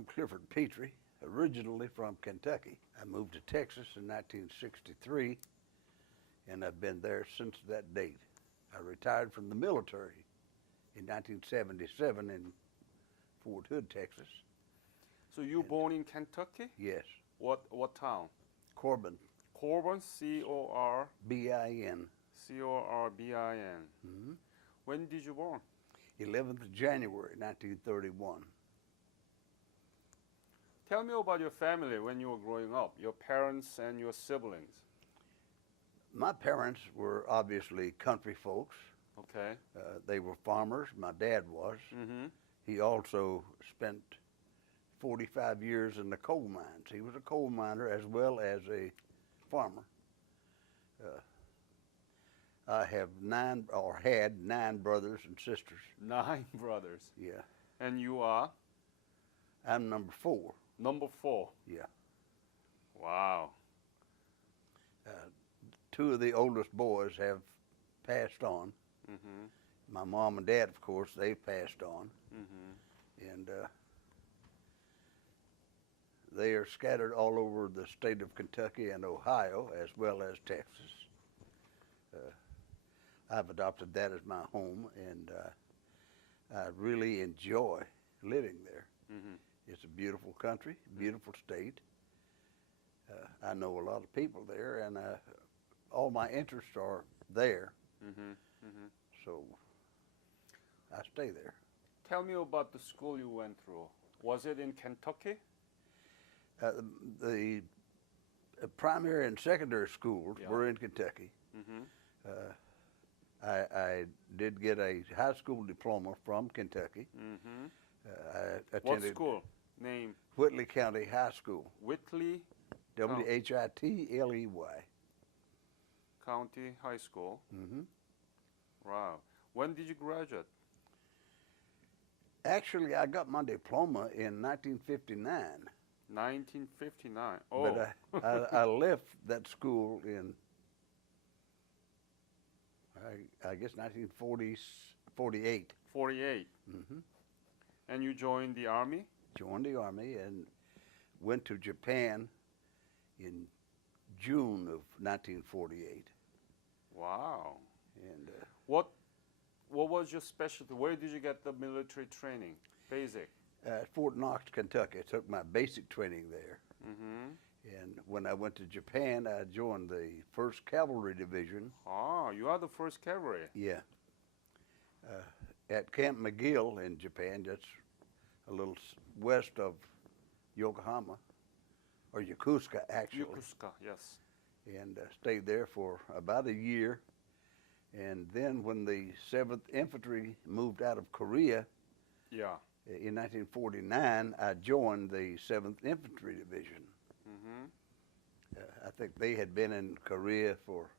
I'm Clifford Petrey, originally from Kentucky. I moved to Texas in 1963, and I've been there since that date. I retired from the military in 1977 in Fort Hood, Texas. So you born in Kentucky? Yes, What town? Corbin, Corbin, C-O-R. B-I-N, C-O-R-B-I-N. Mhm. When did you born? 11th of January 1931. Tell me about your family when you were growing up, your parents and your siblings. My parents were obviously country folks. Okay. They were farmers. My dad was. Mm-hmm. He also spent 45 years in the coal mines. He was a coal miner as well as a farmer. I have had nine brothers and sisters. 9 brothers. Yeah. And you are? I'm number 4. Number 4. Yeah. Wow. 2 of the oldest boys have passed on. Mm-hmm. My mom and dad, of course, they've passed on. Mm-hmm. And they are scattered all over the state of Kentucky and Ohio, as well as Texas. I've adopted that as my home, and I really enjoy living there. Mm-hmm. It's a beautiful country, beautiful state. I know a lot of people there, and all my interests are there. Mm-hmm. Mm-hmm. So I stay there. Tell me about the school you went through. Was it in Kentucky? The primary and secondary schools were in Kentucky. Mm-hmm. I did get a high school diploma from Kentucky. Mm-hmm. I What attended school? Name? Whitley County High School, Whitley Whitley County High School. Mm-hmm. Wow. When did you graduate? Actually, I got my diploma in 1959. 1959. Oh. But I left that school in, I guess, 1948. 48. Mm-hmm. And you joined the army? Joined the army and went to Japan in June of 1948. Wow. And What was your specialty? Where did you get the military training? Basic. at Fort Knox, Kentucky, I took my basic training there. Mm-hmm. And when I went to Japan, I joined the 1st Cavalry Division. Ah, you are the 1st Cavalry. Yeah. At Camp McGill in Japan, that's a little west of Yokohama, or Yokosuka, actually. Yokosuka, yes. And stayed there for about a year. And then when the 7th Infantry moved out of Korea Yeah. in 1949, I joined the 7th Infantry Division. Mm-hmm. I think they had been in Korea for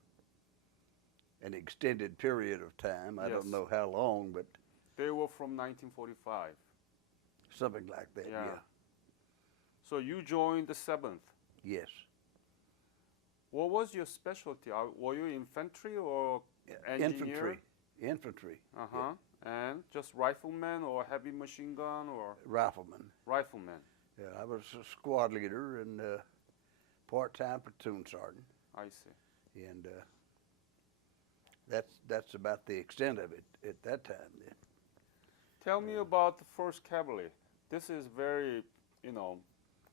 an extended period of time. I don't know how long, but They were from 1945. something like that, yeah. So you joined the 7th. Yes. What was your specialty? Were you infantry or engineer? Infantry. Uh-huh. And just rifleman or heavy machine gun or? Rifleman. Rifleman. Yeah, I was a squad leader and part-time platoon sergeant. I see. And that's about the extent of it at that time. Then. Tell me about the 1st Cavalry. This is very,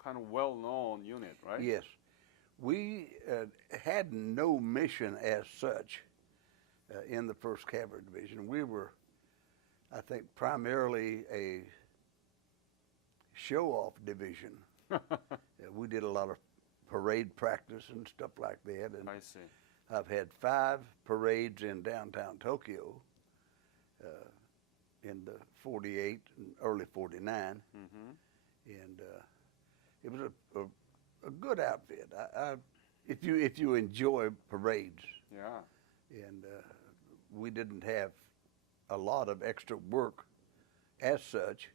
kind of well-known unit, right? Yes. We had no mission as such in the 1st Cavalry Division. We were, I think, primarily a show-off division. We did a lot of parade practice and stuff like that. And I see. I've had 5 parades in downtown Tokyo in the 48 and early 49. Mm-hmm. And it was a good outfit. If you enjoy parades. Yeah. And we didn't have a lot of extra work as such.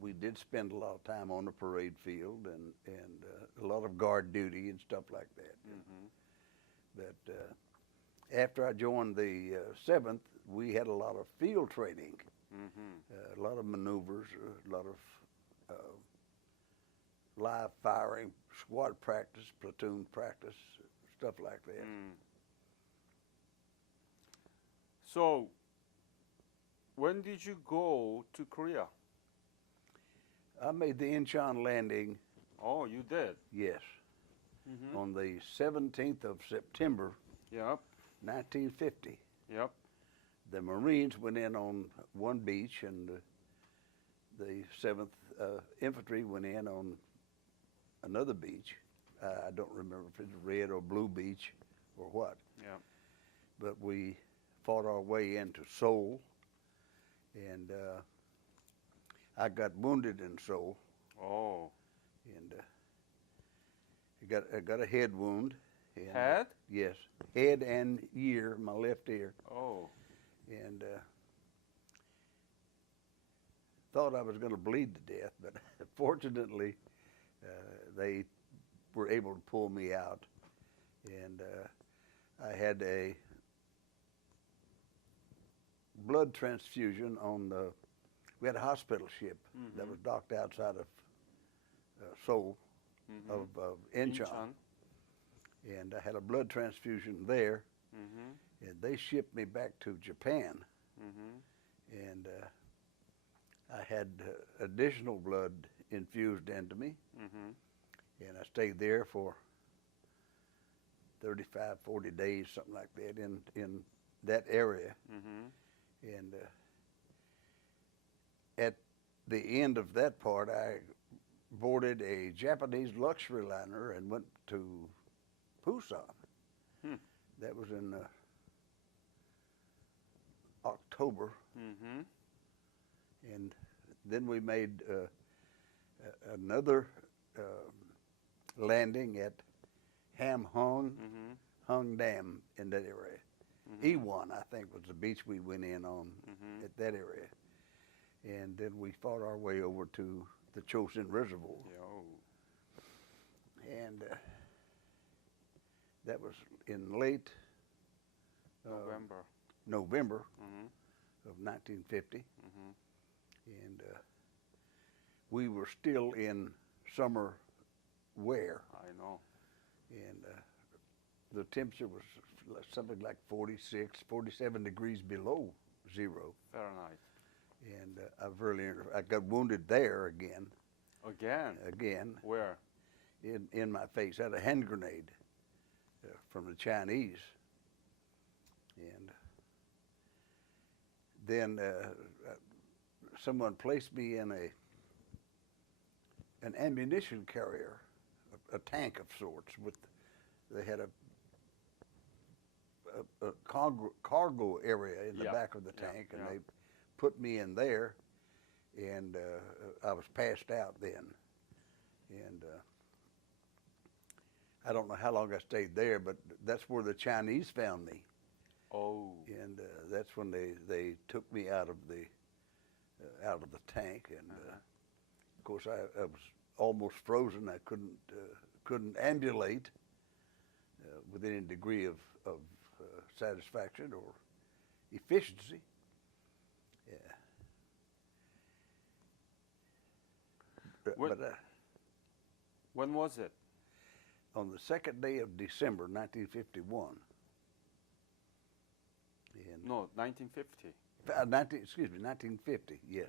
We did spend a lot of time on the parade field and a lot of guard duty and stuff like that. Mm-hmm. But after I joined the 7th, we had a lot of field training, Mm-hmm. a lot of maneuvers, a lot of live firing, squad practice, platoon practice, stuff like that. So, when did you go to Korea? I made the Incheon landing, Oh, you did? yes, on the 17th of September, Yep, 1950. yep. The Marines went in on one beach, and the 7th Infantry went in on another beach. I don't remember if it's red or blue beach or what. Yeah. But we fought our way into Seoul, and I got wounded in Seoul, Oh. and I got a head wound. And, Head? Yes, head and ear, my left ear. Oh. And thought I was going to bleed to death, but fortunately they were able to pull me out, and I had a blood transfusion on the. We had a hospital ship that was docked outside of Seoul, of Incheon, and I had a blood transfusion there, and they shipped me back to Japan, and I had additional blood infused into me, and I stayed there for 35, 40 days, something like that, in that area. And at the end of that part, I boarded a Japanese luxury liner and went to Busan. That was in October. And then we made another landing at Hung Dam in that area. E1, I think, was the beach we went in on at that area. And then we fought our way over to the Chosin Reservoir. And that was in late November of 1950. And we were still in summer wear. I know. And the temperature was something like 46, 47 degrees below zero. Fahrenheit. And I got wounded there again. Again? Where? In my face. I had a hand grenade from the Chinese. And then someone placed me in an ammunition carrier, a tank of sorts. They had a cargo area in the back of the tank, and they put me in there, and I was passed out then. And I don't know how long I stayed there, but that's where the Chinese found me. Oh. And that's when they took me out of the tank, and of course I was almost frozen. I couldn't ambulate with any degree of satisfaction or efficiency. When was it? On the second day of December, 1951. No, 1950. 1950, yes.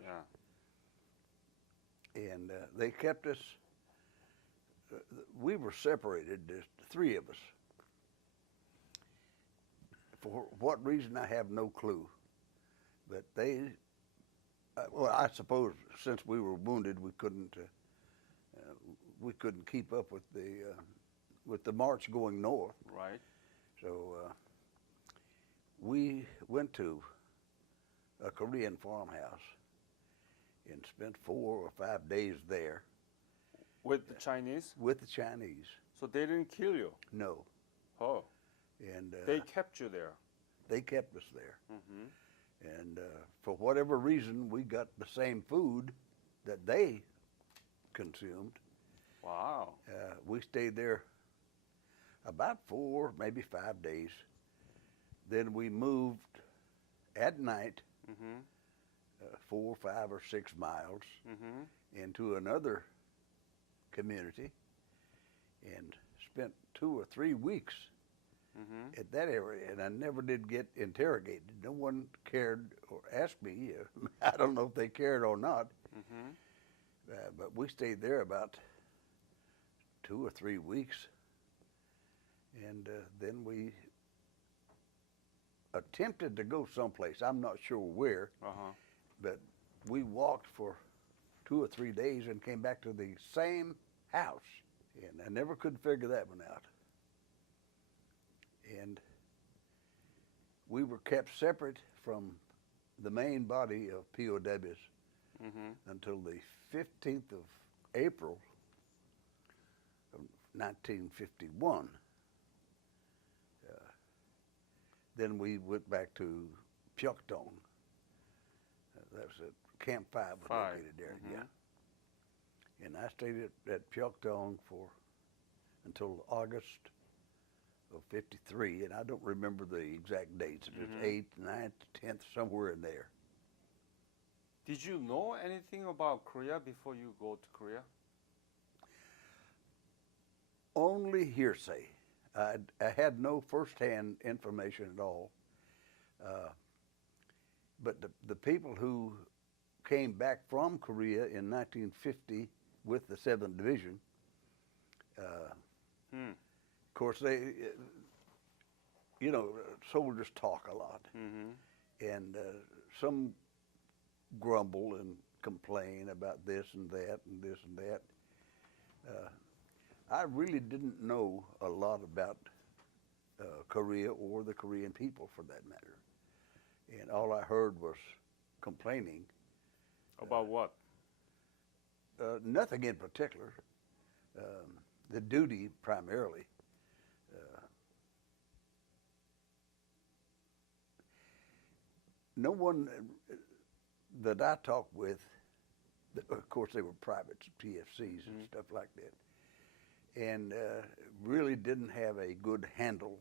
Yeah. And they kept us, we were separated, there's three of us. For what reason, I have no clue. But they, well, I suppose since we were wounded, we couldn't keep up with the march going north. Right. So we went to a Korean farmhouse and spent 4 or 5 days there. With the Chinese? With the Chinese. So they didn't kill you? No. Oh. And they kept you there? They kept us there. And for whatever reason, we got the same food that they consumed. Wow. We stayed there about 4, maybe 5 days. Then we moved at night 4, 5, or 6 miles into another community and spent 2 or 3 weeks at that area, and I never did get interrogated. No one cared or asked me. I don't know if they cared or not, but we stayed there about 2 or 3 weeks, and then we attempted to go someplace. I'm not sure where, but we walked for 2 or 3 days and came back to the same house, and I never could figure that one out. And we were kept separate from the main body of POWs until the 15th of April of 1951. Then we went back to Pyotr. That was at Camp 5 was located there, And I stayed at Pyotr until August of 53, and I don't remember the exact dates. It was 8th, 9th, 10th, somewhere in there. Did you know anything about Korea before you go to Korea? Only hearsay. I had no first-hand information at all. But the people who came back from Korea in 1950 with the 7th Division, of course, they, soldiers talk a lot. And some grumble and complain about this and that and this and that. I really didn't know a lot about Korea or the Korean people, for that matter. And all I heard was complaining. About what? Nothing in particular. The duty, primarily. No one that I talked with, of course they were privates, PFCs and stuff like that, and really didn't have a good handle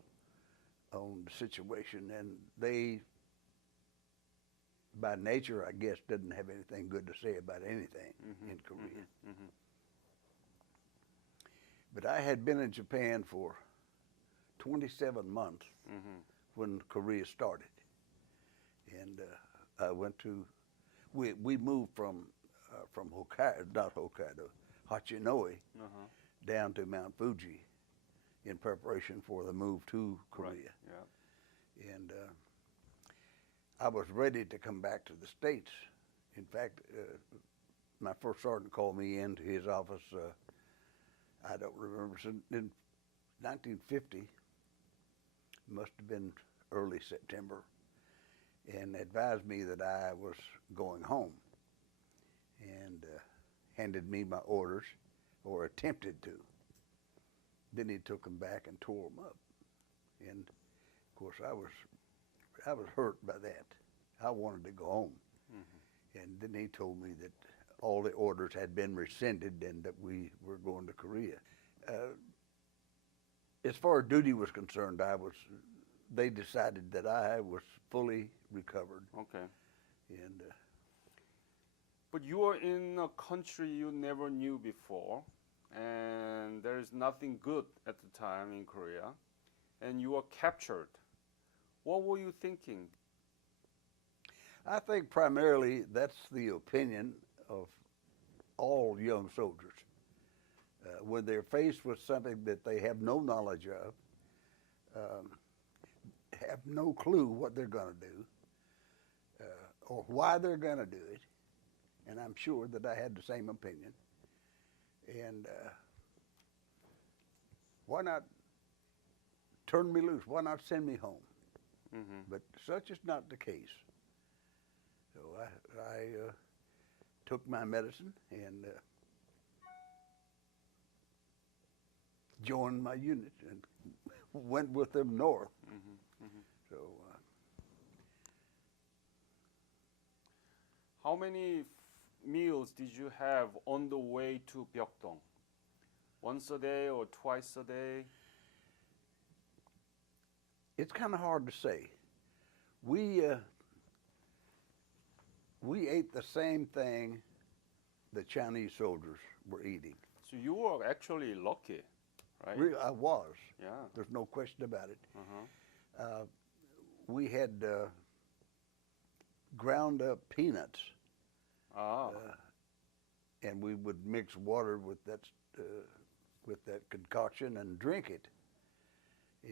on the situation, and they, by nature, I guess, didn't have anything good to say about anything in Korea. But I had been in Japan for 27 months when Korea started. And I went to, we moved from Hokkaido, not Hokkaido, Hachinohe, down to Mount Fuji in preparation for the move to Korea. Right. And I was ready to come back to the States. In fact, my first sergeant called me into his office, I don't remember, in 1950, must have been early September, and advised me that I was going home, and handed me my orders, or attempted to. Then he took them back and tore them up, and of course I was hurt by that. I wanted to go home, and then he told me that all the orders had been rescinded and that we were going to Korea. As far as duty was concerned, they decided that I was fully recovered. Okay. And but you are in a country you never knew before, and there is nothing good at the time in Korea, and you were captured. What were you thinking? I think primarily that's the opinion of all young soldiers. When they're faced with something that they have no knowledge of, have no clue what they're going to do, or why they're going to do it, and I'm sure that I had the same opinion, and why not turn me loose? Why not send me home? But such is not the case. So I took my medicine and joined my unit and went with them north. So how many meals did you have on the way to Pyotr? Once a day or twice a day? it's kind of hard to say. We ate the same thing the Chinese soldiers were eating. So you were actually lucky, right? I was. Yeah. There's no question about it. Uh-huh. We had ground up peanuts, Ah. and we would mix water with that concoction and drink it.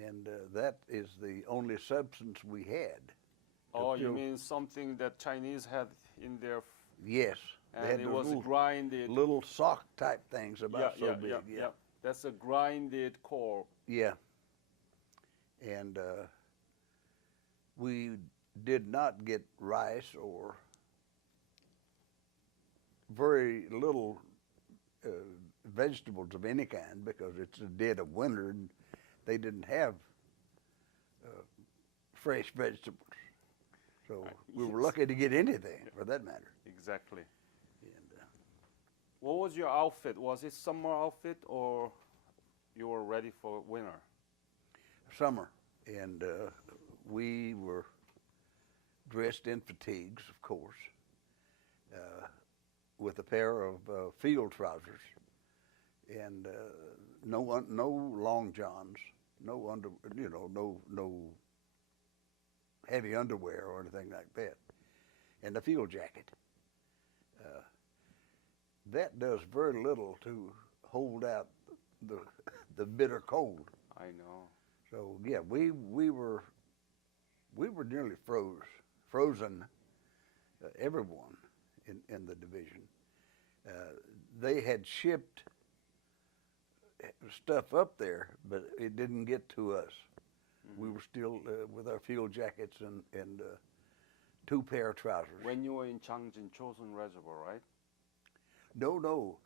And that is the only substance we had. Oh, you mean something that Chinese had in their Yes. They and had it those was little, grinded. little sock type things about so big. Yeah. That's a grinded core. Yeah. And we did not get rice or very little vegetables of any kind because it's the dead of winter and they didn't have fresh vegetables. So we were lucky to get anything for that matter. Exactly. And, What was your outfit? Was it summer outfit or you were ready for winter? summer, and we were dressed in fatigues, of course, with a pair of field trousers, and no long johns, no heavy underwear or anything like that, and a field jacket. That does very little to hold out the bitter cold. I know. So yeah, we were nearly frozen. Everyone in the division. They had shipped stuff up there, but it didn't get to us. Mm-hmm. We were still with our field jackets and two pair of trousers. When you were in Changjin Chosun Reservoir, right? No.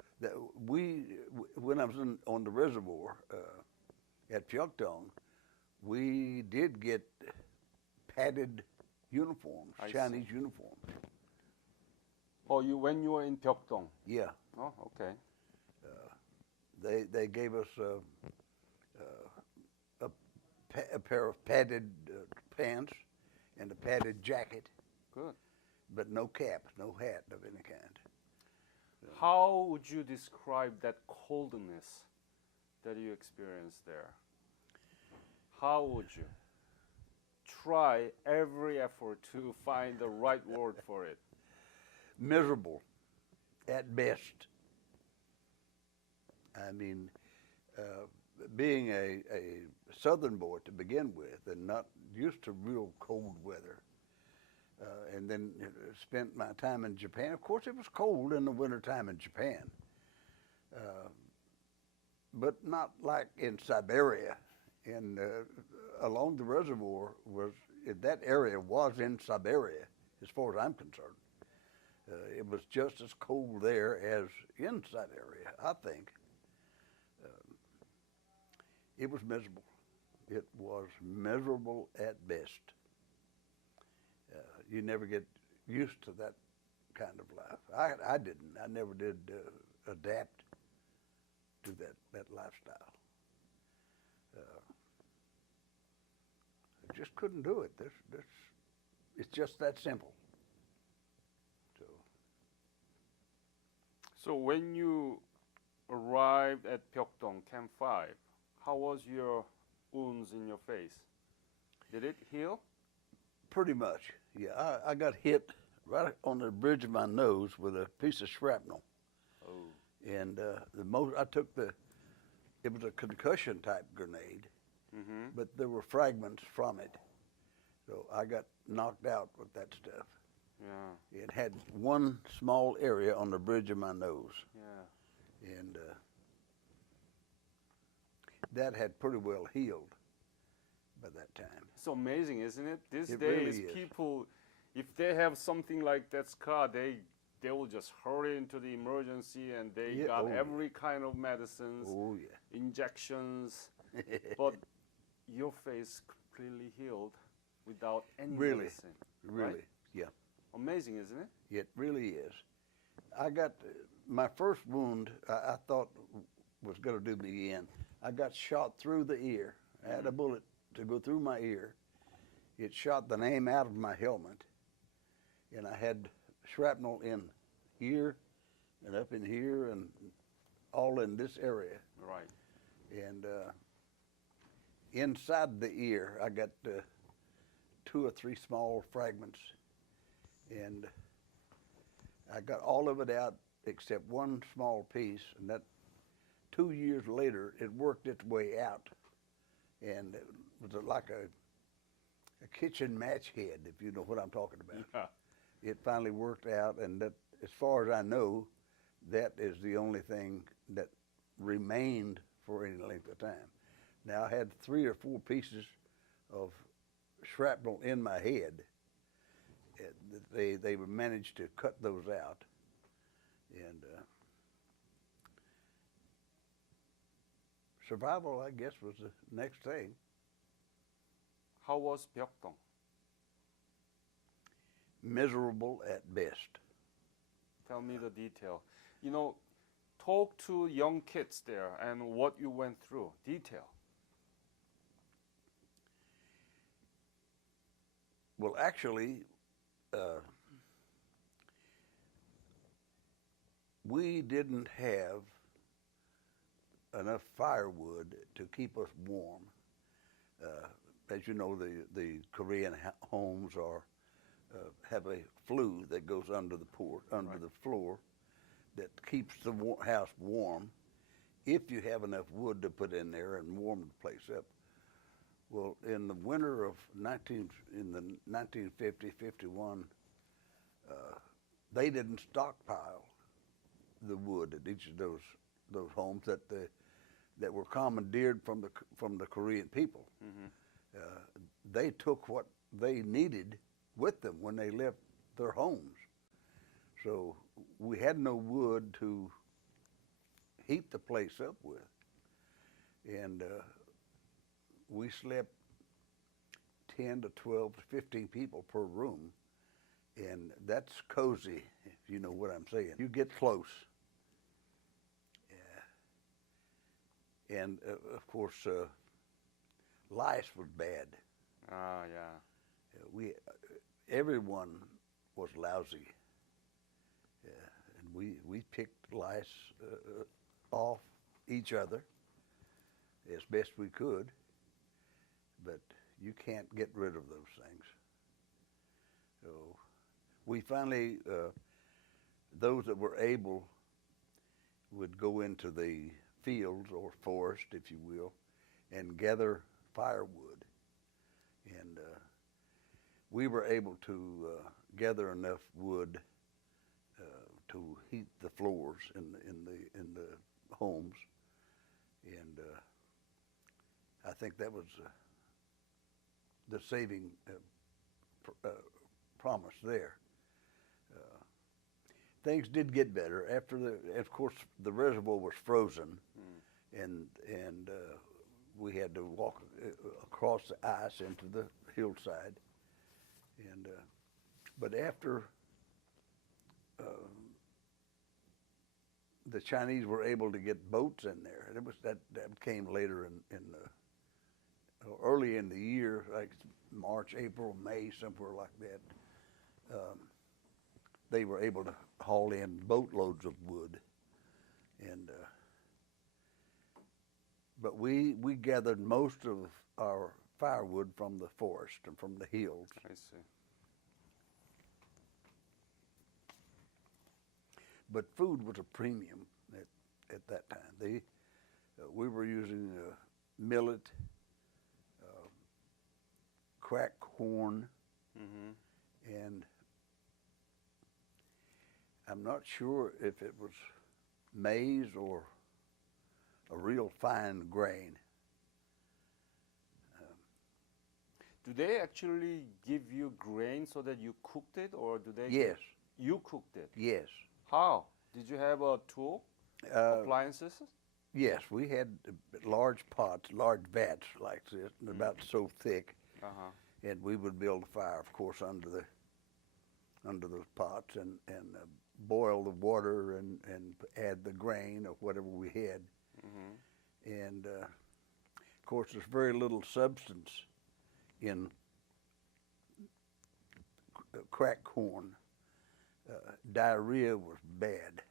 When I was on the reservoir at Pyotr, we did get padded uniforms, Chinese uniforms. Oh, when you were in Pyeongdong? Yeah. Oh, okay. They gave us a pair of padded pants and a padded jacket. Good. But no cap, no hat of any kind. How would you describe that coldness that you experienced there? How would you try every effort to find the right word for it? Miserable, at best. I mean, being a southern boy to begin with and not used to real cold weather, and then spent my time in Japan. Of course, it was cold in the wintertime in Japan, but not like in Siberia. And along the reservoir that area was in Siberia, as far as I'm concerned. It was just as cold there as in Siberia, I think. It was miserable. It was miserable at best. You never get used to that kind of life. I didn't. I never did adapt to that lifestyle. I just couldn't do it. It's just that simple. So when you arrived at Pyeongdong Camp 5, how was your wounds in your face? Did it heal? Pretty much, yeah. I got hit right on the bridge of my nose with a piece of shrapnel. Oh. And it was a concussion type grenade, but there were fragments from it. So I got knocked out with that stuff. Yeah. It had one small area on the bridge of my nose. Yeah. And that had pretty well healed by that time. It's amazing, isn't it? These It days, really is. people, if they have something like that scar, they will just hurry into the emergency and they got every kind of medicines, injections, but your face completely healed without any medicine. Really, right? yeah. Amazing, isn't it? It really is. I got my first wound. I thought was going to do me in. I got shot through the ear. I had a bullet to go through my ear. It shot the name out of my helmet, and I had shrapnel in here and up in here and all in this area. Right. And inside the ear, I got 2 or 3 small fragments, and I got all of it out except one small piece, and that 2 years later, it worked its way out, and it was like a kitchen match head, if you know what I'm talking about. Yeah. It finally worked out, and that, as far as I know, that is the only thing that remained for any length of time. Now, I had 3 or 4 pieces of shrapnel in my head. They managed to cut those out, and survival, I guess, was the next thing. How was Pyotr? Miserable at best. Tell me the detail. You know, talk to young kids there and what you went through. Detail. Well, actually, we didn't have enough firewood to keep us warm. As you know, the Korean homes have a flue that goes under the Right. the floor, that keeps the house warm if you have enough wood to put in there and warm the place up. Well, in the winter of 1950, 51, they didn't stockpile the wood at each of those homes that were commandeered from the Korean people. Mm-hmm. They took what they needed with them when they left their homes. So we had no wood to heat the place up with. And we slept 10 to 12 to 15 people per room. And that's cozy, if you know what I'm saying. You get close. Yeah. And of course, lice was bad. Ah, yeah. Everyone was lousy. And we picked lice off each other as best we could, but you can't get rid of those things. So we finally, those that were able would go into the fields or forest, if you will, and gather firewood. And we were able to gather enough wood to heat the floors in the homes, and I think that was the saving promise there. Things did get better after of course, the reservoir was frozen, and we had to walk across the ice into the hillside, and but after the Chinese were able to get boats in there, and that came later in early in the year, like March, April, May, somewhere like that. They were able to haul in boatloads of wood, and but we gathered most of our firewood from the forest and from the hills. I see. But food was a premium at that time. We were using millet, cracked corn, Mm-hmm. and I'm not sure if it was maize or a real fine grain. Do they actually give you grain so that you cooked it, or do they? Yes, You cooked it. yes. How? Did you have a tool? Appliances? Yes, we had large pots, large vats like this, about so thick, Uh-huh. and we would build a fire, of course, under those pots, and boil the water and add the grain or whatever we had. Mm-hmm. And of course, there's very little substance in cracked corn. Diarrhea was bad,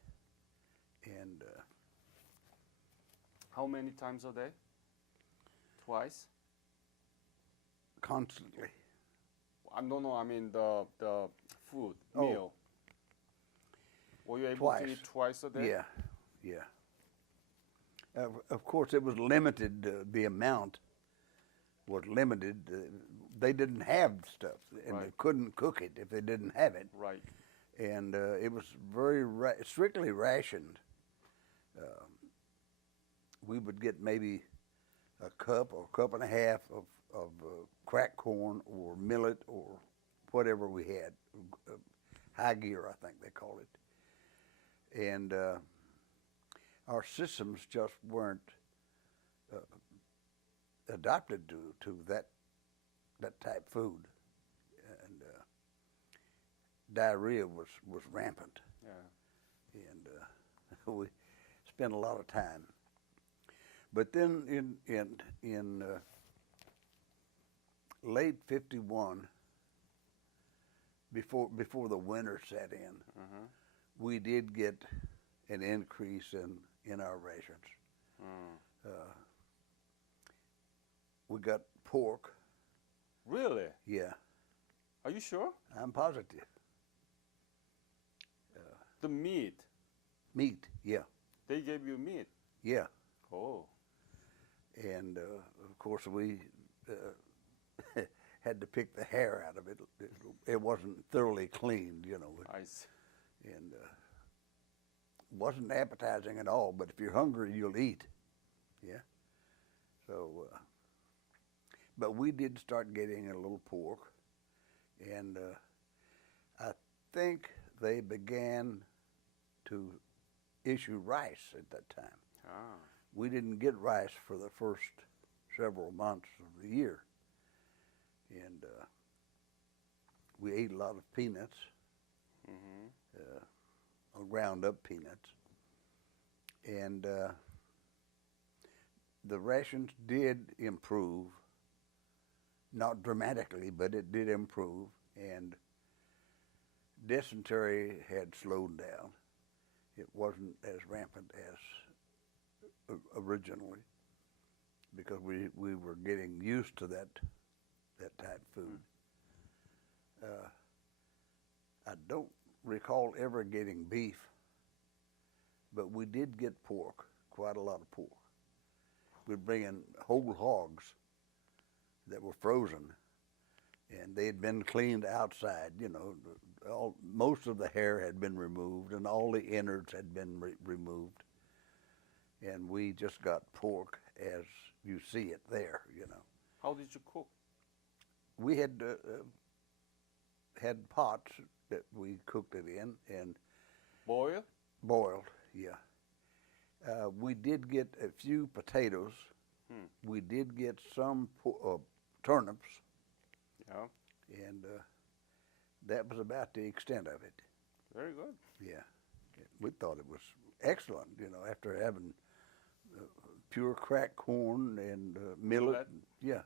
and How many times a day? Twice? Constantly. No, I mean the food, Oh. meal. Were you able to Twice. eat twice a day? Yeah, yeah. Of course, it was limited. The amount was limited. They didn't have stuff, and they Right. couldn't cook it if they didn't have it. Right. And it was very strictly rationed. We would get maybe a cup or a cup and a half of cracked corn or millet or whatever we had, high gear, I think they call it. And our systems just weren't adapted to that type food, and diarrhea was rampant, Yeah. and we spent a lot of time. But then in late '51, before the winter set in, Uh-huh. we did get an increase in our rations. We got pork. Really? Yeah, Are you sure? I'm positive. The meat. Meat, yeah, They gave you meat. yeah. Oh. And of course we had to pick the hair out of it. It wasn't thoroughly cleaned, you know, I see. and wasn't appetizing at all. But if you're hungry, you'll eat. Yeah. So, but we did start getting a little pork, and I think they began to issue rice at that time. Ah. We didn't get rice for the first several months of the year, and we ate a lot of peanuts, ground up peanuts, and the rations did improve, not dramatically, but it did improve, and dysentery had slowed down. It wasn't as rampant as originally, because we were getting used to that type of food. I don't recall ever getting beef, but we did get pork, quite a lot of pork. We'd bring in whole hogs that were frozen, and they'd been cleaned outside. You know, most of the hair had been removed, and all the innards had been removed. And we just got pork as you see it there, you know. How did you cook? We had pots that we cooked it in and Boil? boiled, yeah. We did get a few potatoes. We did get some turnips, Yeah. and that was about the extent of it. Very good. Yeah. We thought it was excellent, you know, after having pure cracked corn and millet. Yeah.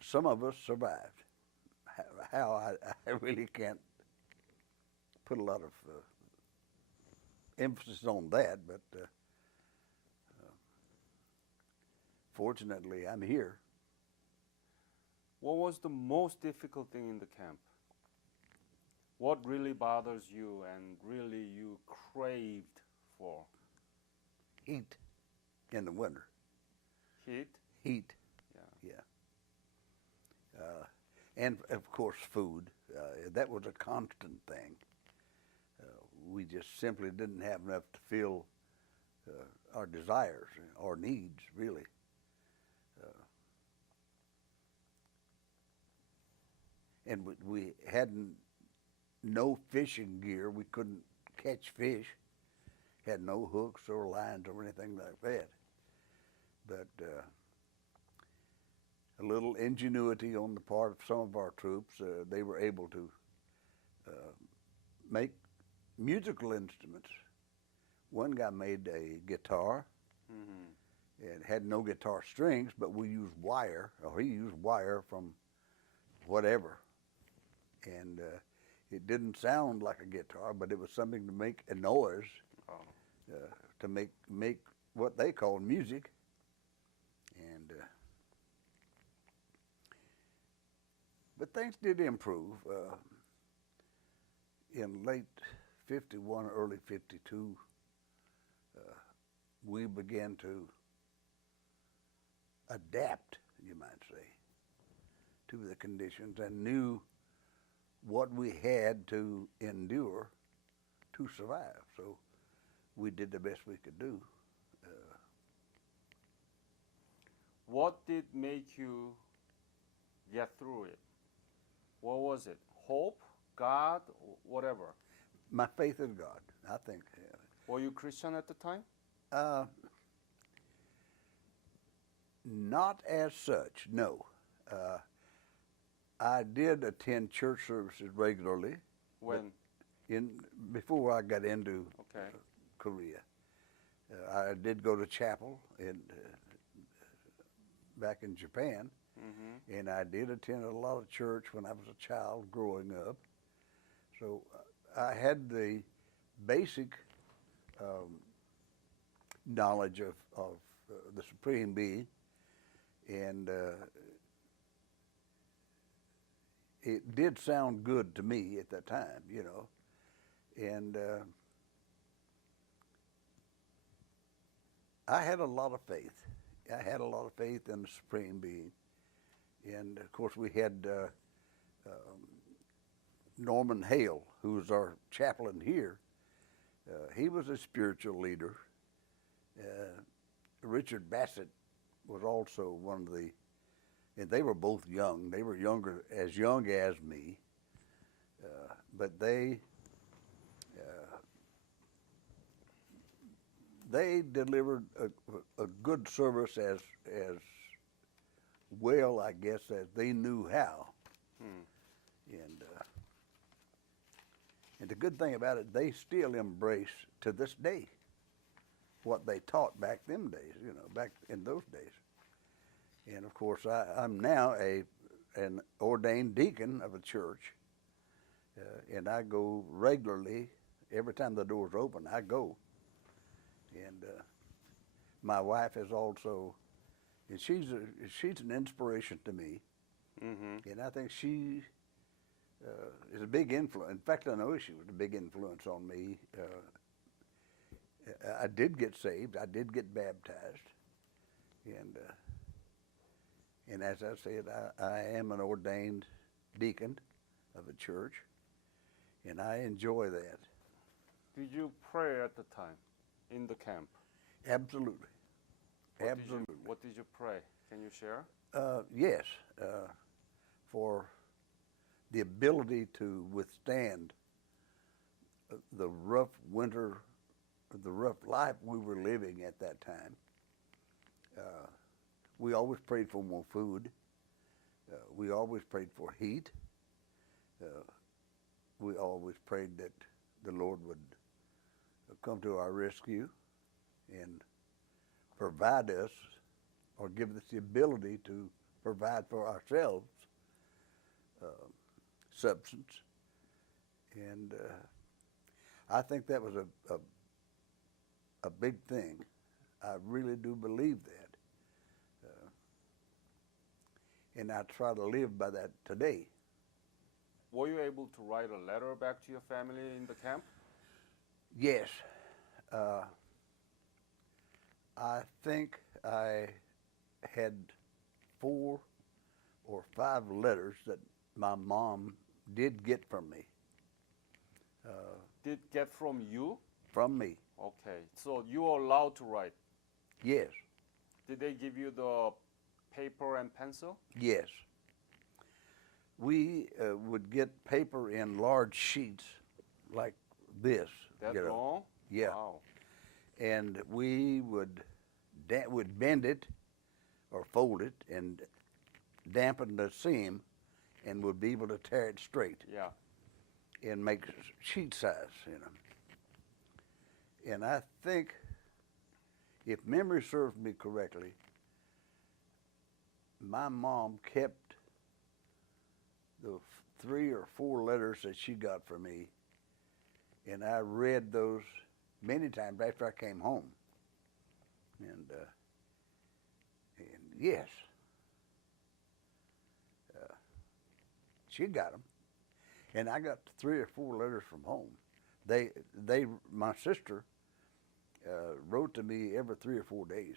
Some of us survived. How I really can't put a lot of emphasis on that, but fortunately I'm here. What was the most difficult thing in the camp? What really bothers you and really you craved for? Heat in the winter. Heat? Heat. Yeah. Yeah. And of course food. That was a constant thing. We just simply didn't have enough to fill our desires or needs, really. And we hadn't no fishing gear. We couldn't catch fish. Had no hooks or lines or anything like that. But a little ingenuity on the part of some of our troops, they were able to make musical instruments. One guy made a guitar. It had no guitar strings, but we used wire, or he used wire from whatever. And it didn't sound like a guitar, but it was something to make a noise Oh. to make what they call music. And but things did improve. In late 51, early 52, we began to adapt, you might say, to the conditions and knew what we had to endure to survive. So we did the best we could do. What did make you get through it? What was it? Hope, God, whatever? My faith in God, I think. Were you Christian at the time? Not as such, no. I did attend church services regularly. When? Before I got into Okay. Korea. I did go to chapel back in Japan, Mm-hmm. and I did attend a lot of church when I was a child growing up. So I had the basic knowledge of the Supreme Being, and it did sound good to me at that time, you know. And I had a lot of faith. I had a lot of faith in the Supreme Being. And of course we had Norman Hale, who was our chaplain here. He was a spiritual leader. Richard Bassett was also one of the, and they were both young. They were as young as me, but they delivered a good service as well, I guess, as they knew how. And the good thing about it, they still embrace to this day what they taught back them days, you know, back in those days. And of course, I'm now an ordained deacon of a church, and I go regularly. Every time the doors open, I go. And my wife is also, and she's an inspiration to me. Mm-hmm. And I think she is a big influence. In fact, I know she was a big influence on me. I did get saved. I did get baptized. And as I said, I am an ordained deacon of a church, and I enjoy that. Did you pray at the time in the camp? Absolutely. What did you pray? Can you share? Yes, for the ability to withstand the rough winter, the rough life we were living at that time. We always prayed for more food. We always prayed for heat. We always prayed that the Lord would come to our rescue and provide us, or give us the ability to provide for ourselves substance. And I think that was a big thing. I really do believe that. And I try to live by that today. Were you able to write a letter back to your family in the camp? Yes. I think I had 4 or 5 letters that my mom did get from me. Did get from you? From me. Okay, so you were allowed to write. Yes. Did they give you the paper and pencil? Yes. We would get paper in large sheets like this. That you know. long? Yeah. Wow. And we would bend it or fold it and dampen the seam, and would be able to tear it straight. Yeah. And make sheet size, you know. And I think, if memory serves me correctly, my mom kept the 3 or 4 letters that she got from me, and I read those many times after I came home. And yes, she got them. And I got 3 or 4 letters from home. My sister wrote to me every 3 or 4 days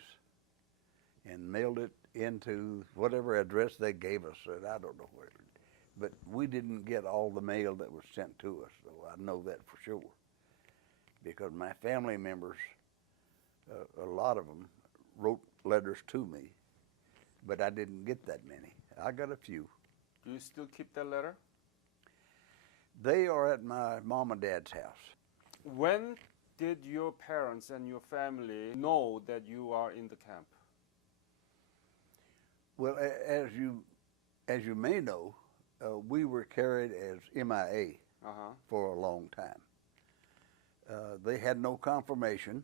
and mailed it into whatever address they gave us. And I don't know where. But we didn't get all the mail that was sent to us, so I know that for sure. Because my family members, a lot of them, wrote letters to me, but I didn't get that many. I got a few. Do you still keep that letter? They are at my mom and dad's house. When did your parents and your family know that you are in the camp? Well, as you may know, we were carried as MIA for a long time. They had no confirmation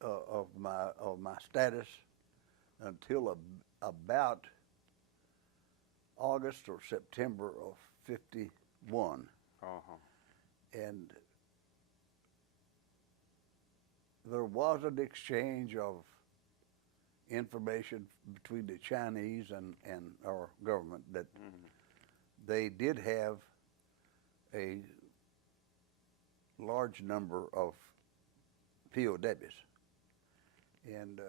of my status until about August or September of '51, and there was an exchange of information between the Chinese and our government that they did have a large number of POWs. And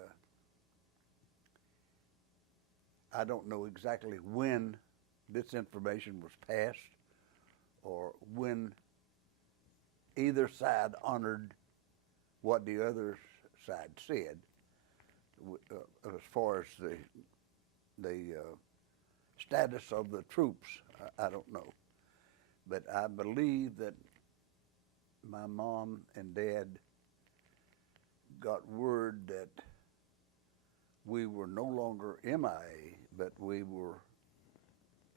I don't know exactly when this information was passed or when either side honored what the other side said as far as the status of the troops. I don't know. But I believe that my mom and dad got word that we were no longer MIA, but we were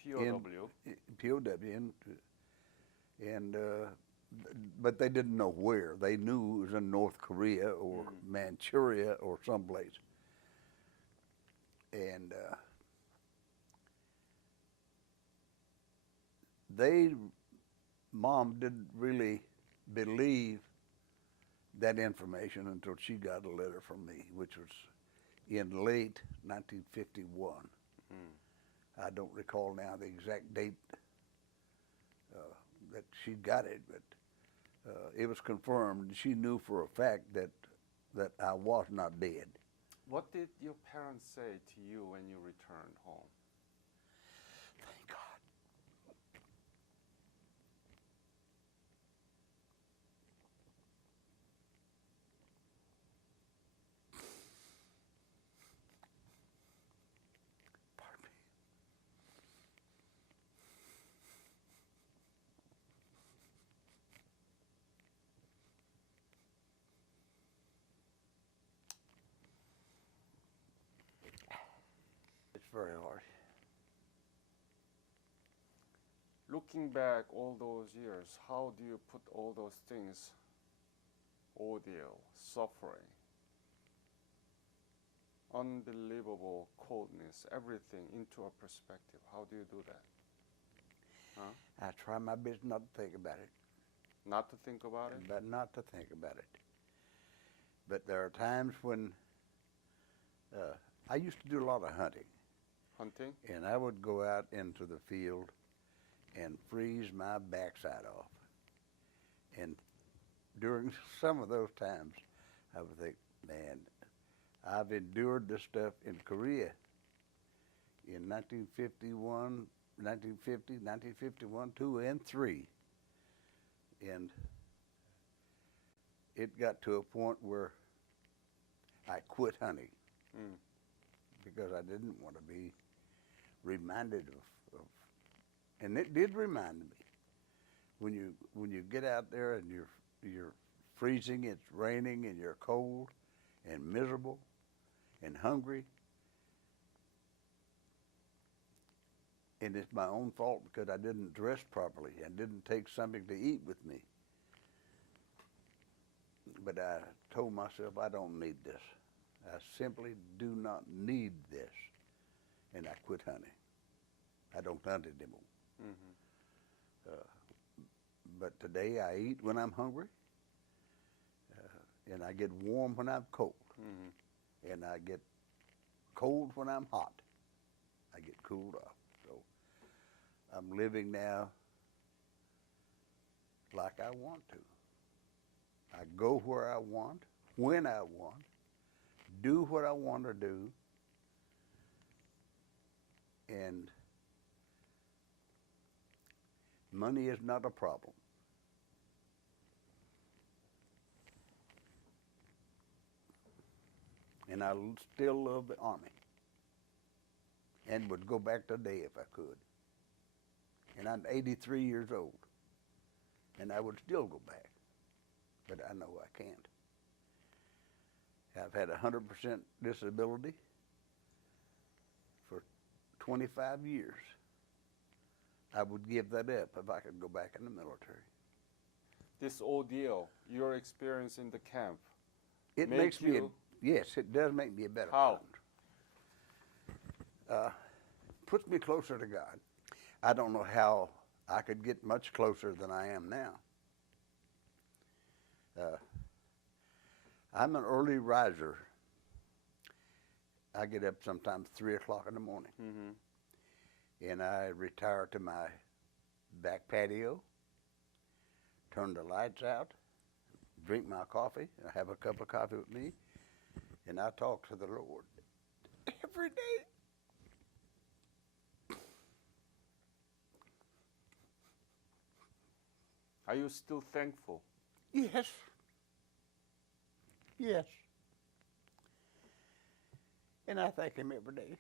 POW. But they didn't know where. They knew it was in North Korea or Manchuria or someplace. And Mom didn't really believe that information until she got a letter from me, which was in late 1951. I don't recall now the exact date that she got it, but it was confirmed. She knew for a fact that I was not dead. What did your parents say to you when you returned home? Thank God. Pardon me. It's very hard. Looking back all those years, how do you put all those things, ordeal, suffering, unbelievable coldness, everything into a perspective? How do you do that? I try my best not to think about it. Not to think about it? But not to think about it. But there are times when I used to do a lot of hunting. Hunting? And I would go out into the field and freeze my backside off. And during some of those times, I would think, man, I've endured this stuff in Korea in 1951, 1950, 1951, 2, and 3. And it got to a point where I quit hunting because I didn't want to be reminded of, and it did remind me. When you get out there and you're freezing, it's raining, and you're cold and miserable and hungry, and it's my own fault because I didn't dress properly and didn't take something to eat with me. But I told myself, I don't need this. I simply do not need this. And I quit hunting. I don't hunt anymore. But today I eat when I'm hungry, and I get warm when I'm cold, and I get cold when I'm hot. I get cooled off. So I'm living now like I want to. I go where I want, when I want, do what I want to do, and money is not a problem. And I still love the Army and would go back today if I could. And I'm 83 years old, and I would still go back, but I know I can't. I've had 100% disability for 25 years. I would give that up if I could go back in the military. This ordeal, your experience in the camp, It makes me, yes, it does make me a better How? Puts me closer to God. I don't know how I could get much closer than I am now. I'm an early riser. I get up sometimes 3 o'clock in the morning. And I retire to my back patio, turn the lights out, drink my coffee, I have a cup of coffee with me, and I talk to the Lord every day. Are you still thankful? Yes. Yes. And I thank him every day.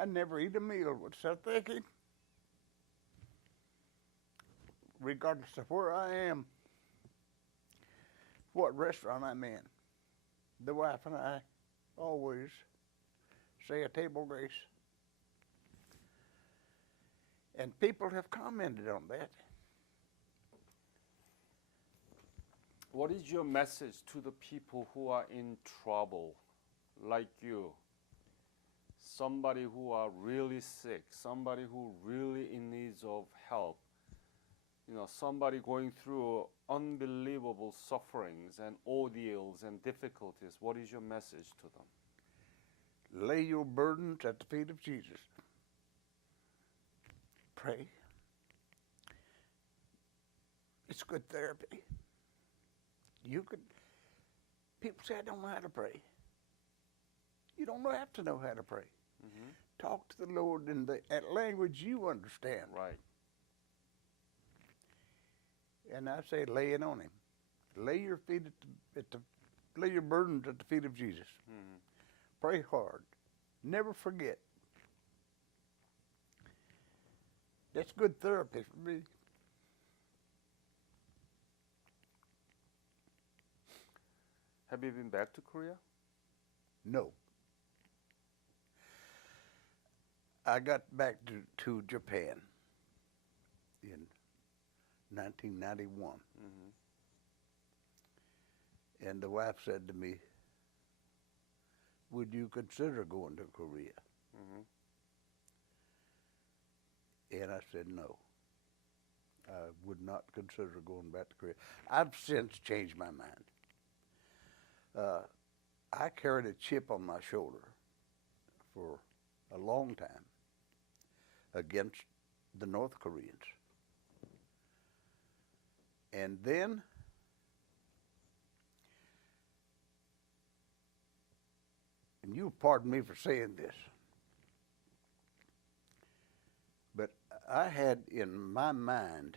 I never eat a meal without thanking, regardless of where I am, what restaurant I'm in. The wife and I always say a table grace. And people have commented on that. What is your message to the people who are in trouble, like you? Somebody who are really sick, somebody who really in need of help, somebody going through unbelievable sufferings and ordeals and difficulties. What is your message to them? Lay your burdens at the feet of Jesus. Pray. It's good therapy. People say, I don't know how to pray. You don't have to know how to pray. Talk to the Lord in that language you understand. Right. And I say, lay it on him. Lay your feet lay your burdens at the feet of Jesus. Pray hard. Never forget. That's good therapy for me. Have you been back to Korea? No. I got back to Japan in 1991. And the wife said to me, would you consider going to Korea? And I said no. I would not consider going back to Korea. I've since changed my mind. I carried a chip on my shoulder for a long time against the North Koreans. And then and you pardon me for saying this, but I had in my mind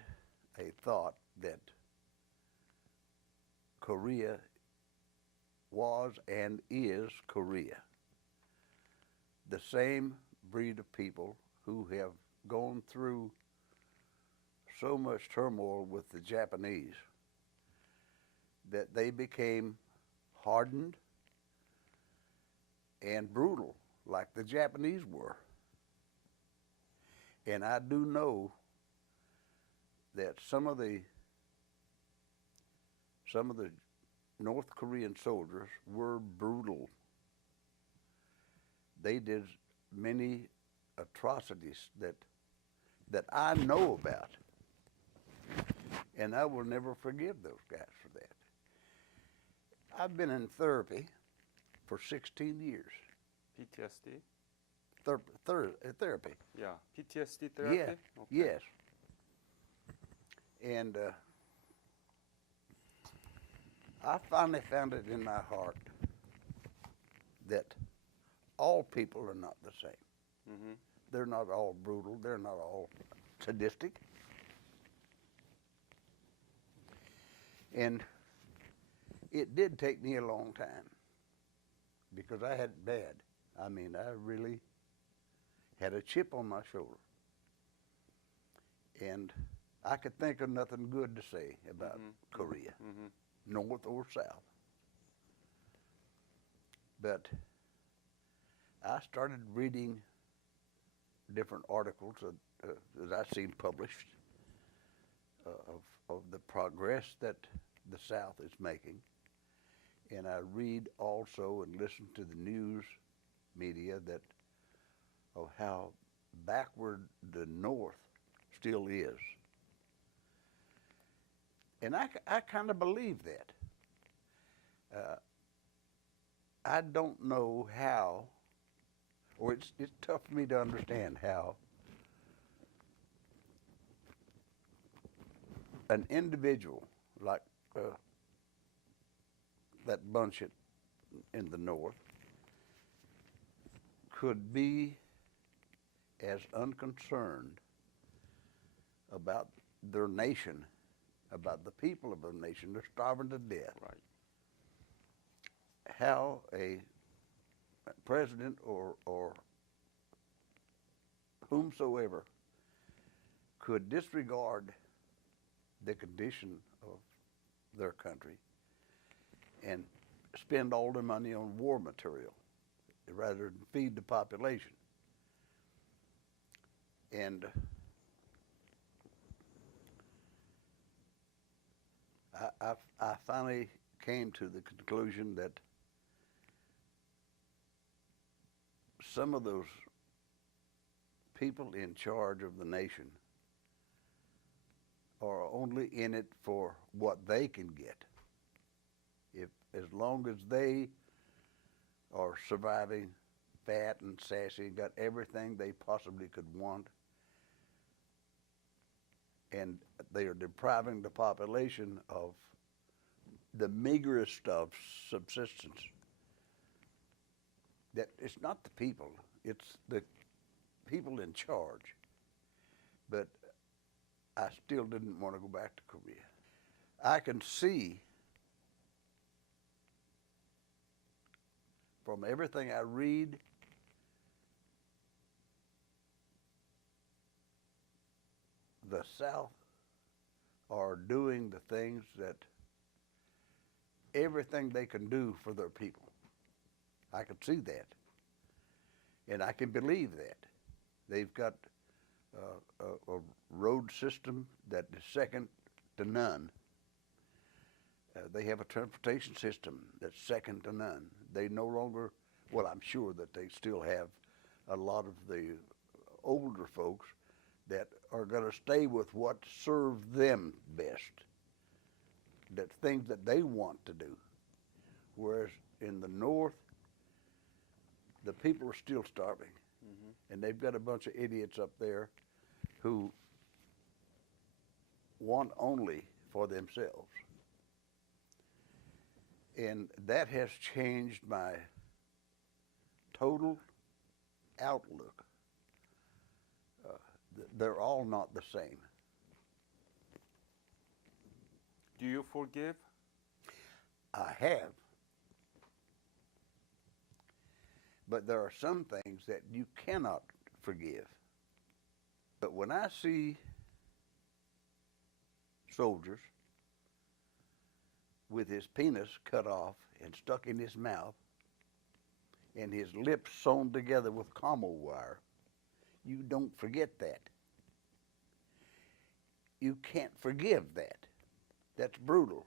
a thought that Korea was and is Korea. The same breed of people who have gone through so much turmoil with the Japanese that they became hardened and brutal like the Japanese were. And I do know that some of the North Korean soldiers were brutal. They did many atrocities that I know about. And I will never forgive those guys for that. I've been in therapy for 16 years. PTSD? Therapy. Yeah, PTSD therapy? Yeah, Okay. yes. And I finally found it in my heart that all people are not the same. Mm-hmm. They're not all brutal. They're not all sadistic. And it did take me a long time because I had it bad. I mean, I really had a chip on my shoulder. And I could think of nothing good to say about Korea, north or south. But I started reading different articles that I seen published of the progress that the South is making. And I read also and listen to the news media that of how backward the North still is. And I kind of believe that. I don't know how, or it's tough for me to understand how an individual like that bunch in the North could be as unconcerned about their nation, about the people of their nation. They're starving to death. Right. How a president or whomsoever could disregard the condition of their country and spend all their money on war material rather than feed the population. And I finally came to the conclusion that some of those people in charge of the nation are only in it for what they can get. If as long as they are surviving fat and sassy, got everything they possibly could want, and they are depriving the population of the meagerest of subsistence, that it's not the people, it's the people in charge. But I still didn't want to go back to Korea. I can see from everything I read the South are doing the things that everything they can do for their people. I can see that. And I can believe that. They've got a road system that is second to none. They have a transportation system that's second to none. They no longer, well, I'm sure that they still have a lot of the older folks that are going to stay with what serves them best, that things that they want to do. Whereas in the North, the people are still starving. And they've got a bunch of idiots up there who want only for themselves. And that has changed my total outlook. They're all not the same. Do you forgive? I have. But there are some things that you cannot forgive. But when I see soldiers with his penis cut off and stuck in his mouth and his lips sewn together with camel wire, you don't forget that. You can't forgive that. That's brutal.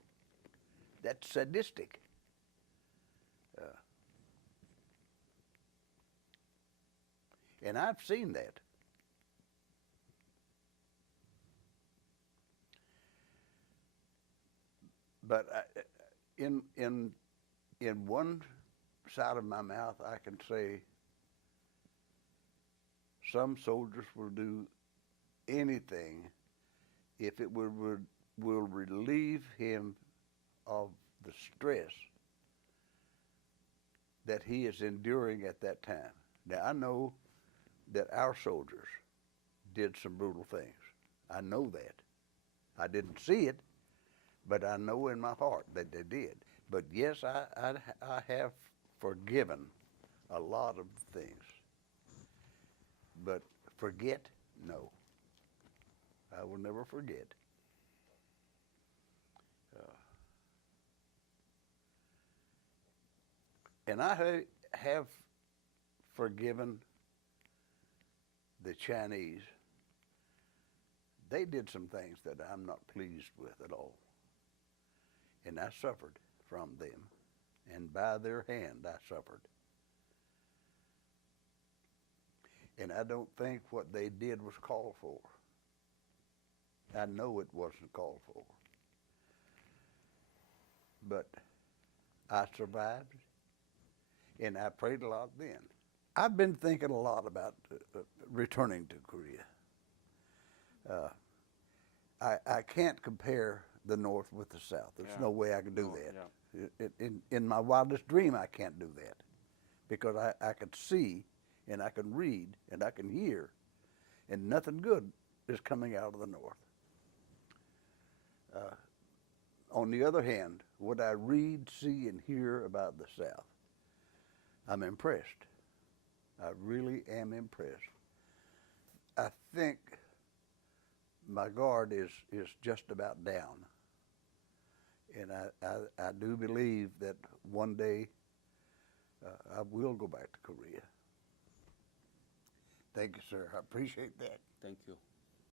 That's sadistic. And I've seen that. But in in one side of my mouth, I can say some soldiers will do anything if it will relieve him of the stress that he is enduring at that time. Now, I know that our soldiers did some brutal things. I know that. I didn't see it, but I know in my heart that they did. But yes, I have forgiven a lot of things. But forget, no. I will never forget. And I have forgiven the Chinese. They did some things that I'm not pleased with at all. And I suffered from them. And by their hand, I suffered. And I don't think what they did was called for. I know it wasn't called for. But I survived, and I prayed a lot then. I've been thinking a lot about returning to Korea. I can't compare the North with the South. There's no way I can do that. Yeah. In my wildest dream, I can't do that, because I can see, and I can read, and I can hear, and nothing good is coming out of the North. On the other hand, what I read, see, and hear about the South, I'm impressed. I really am impressed. I think my guard is just about down. And I do believe that one day I will go back to Korea. Thank you, sir. I appreciate that. Thank you.